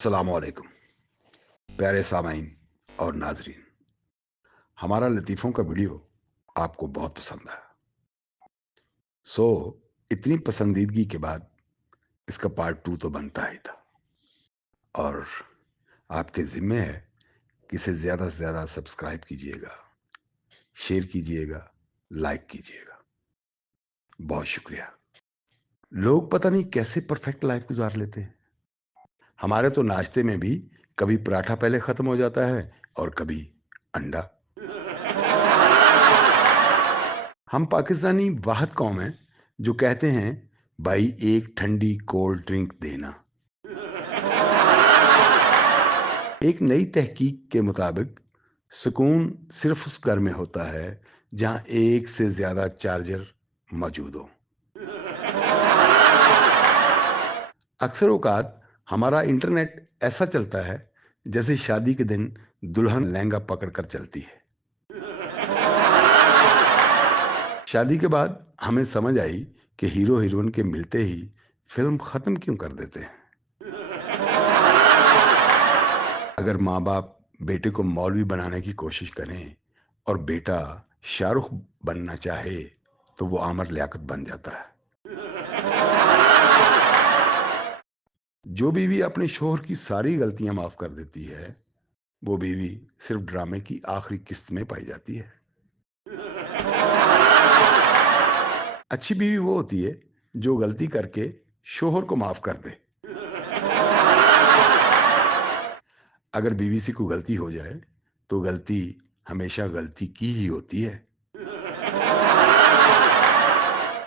अस्सलाम वालेकुम प्यारे सामाइन और नाजरीन। हमारा लतीफ़ों का वीडियो आपको बहुत पसंद आया। सो इतनी पसंदीदगी के बाद इसका पार्ट 2 तो बनता ही था और आपके ज़िम्मे है कि इसे ज़्यादा से ज़्यादा सब्सक्राइब कीजिएगा, शेयर कीजिएगा, लाइक कीजिएगा। बहुत शुक्रिया। लोग पता नहीं कैसे परफेक्ट लाइफ गुजार लेते हैं। हमारे तो नाश्ते में भी कभी पराठा पहले ख़त्म हो जाता है और कभी अंडा। हम पाकिस्तानी वाहद कौम हैं जो कहते हैं भाई एक ठंडी कोल्ड ड्रिंक देना। एक नई तहकीक के मुताबिक सुकून सिर्फ उस घर में होता है जहां एक से ज्यादा चार्जर मौजूद हो। अक्सर औकात हमारा इंटरनेट ऐसा चलता है जैसे शादी के दिन दुल्हन लहंगा पकड़कर चलती है। शादी के बाद हमें समझ आई कि हीरो हीरोइन के मिलते ही फिल्म खत्म क्यों कर देते हैं। अगर माँ बाप बेटे को मौलवी बनाने की कोशिश करें और बेटा शाहरुख बनना चाहे तो वो आमर लियाकत बन जाता है। जो बीवी अपने शोहर की सारी गलतियां माफ कर देती है वो बीवी सिर्फ ड्रामे की आखिरी किस्त में पाई जाती है। अच्छी बीवी वो होती है जो गलती करके शोहर को माफ कर दे। अगर बीवी से कोई गलती हो जाए तो गलती हमेशा गलती की ही होती है।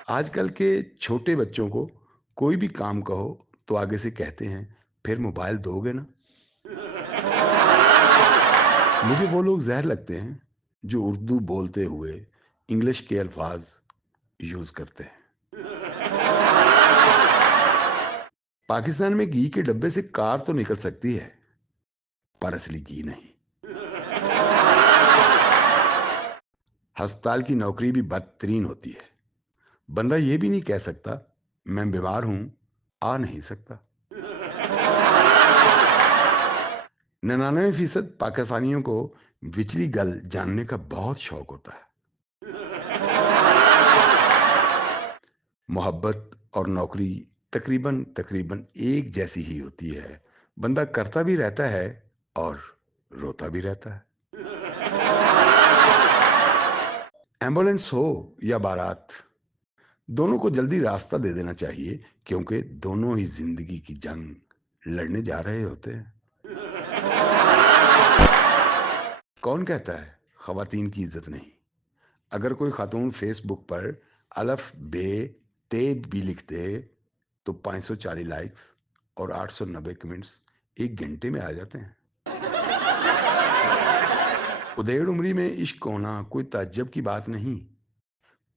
आजकल के छोटे बच्चों को कोई भी काम कहो तो आगे से कहते हैं फिर मोबाइल दोगे ना। मुझे वो लोग जहर लगते हैं जो उर्दू बोलते हुए इंग्लिश के अल्फाज यूज करते हैं। पाकिस्तान में घी के डब्बे से कार तो निकल सकती है पर असली घी नहीं। अस्पताल की नौकरी भी बदतरीन होती है। बंदा ये भी नहीं कह सकता मैं बीमार हूं, आ नहीं सकता। 99% पाकिस्तानियों को बिजली गल जानने का बहुत शौक होता है। मोहब्बत और नौकरी तकरीबन तकरीबन एक जैसी ही होती है। बंदा करता भी रहता है और रोता भी रहता है। एम्बुलेंस हो या बारात, दोनों को जल्दी रास्ता दे देना चाहिए क्योंकि दोनों ही जिंदगी की जंग लड़ने जा रहे होते हैं। कौन कहता है खवातीन की इज्जत नहीं। अगर कोई खातून फेसबुक पर अलफ बे ते भी लिख दे तो 540 लाइक्स और 890 कमेंट्स एक घंटे में आ जाते हैं। उधेड़ उम्री में इश्क होना कोई ताज्जुब की बात नहीं।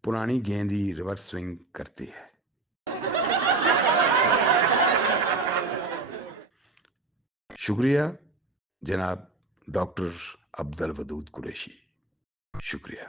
पुरानी गेंद ही रिवर्स स्विंग करती है। शुक्रिया जनाब डॉक्टर अब्दुल वदूद कुरैशी। शुक्रिया।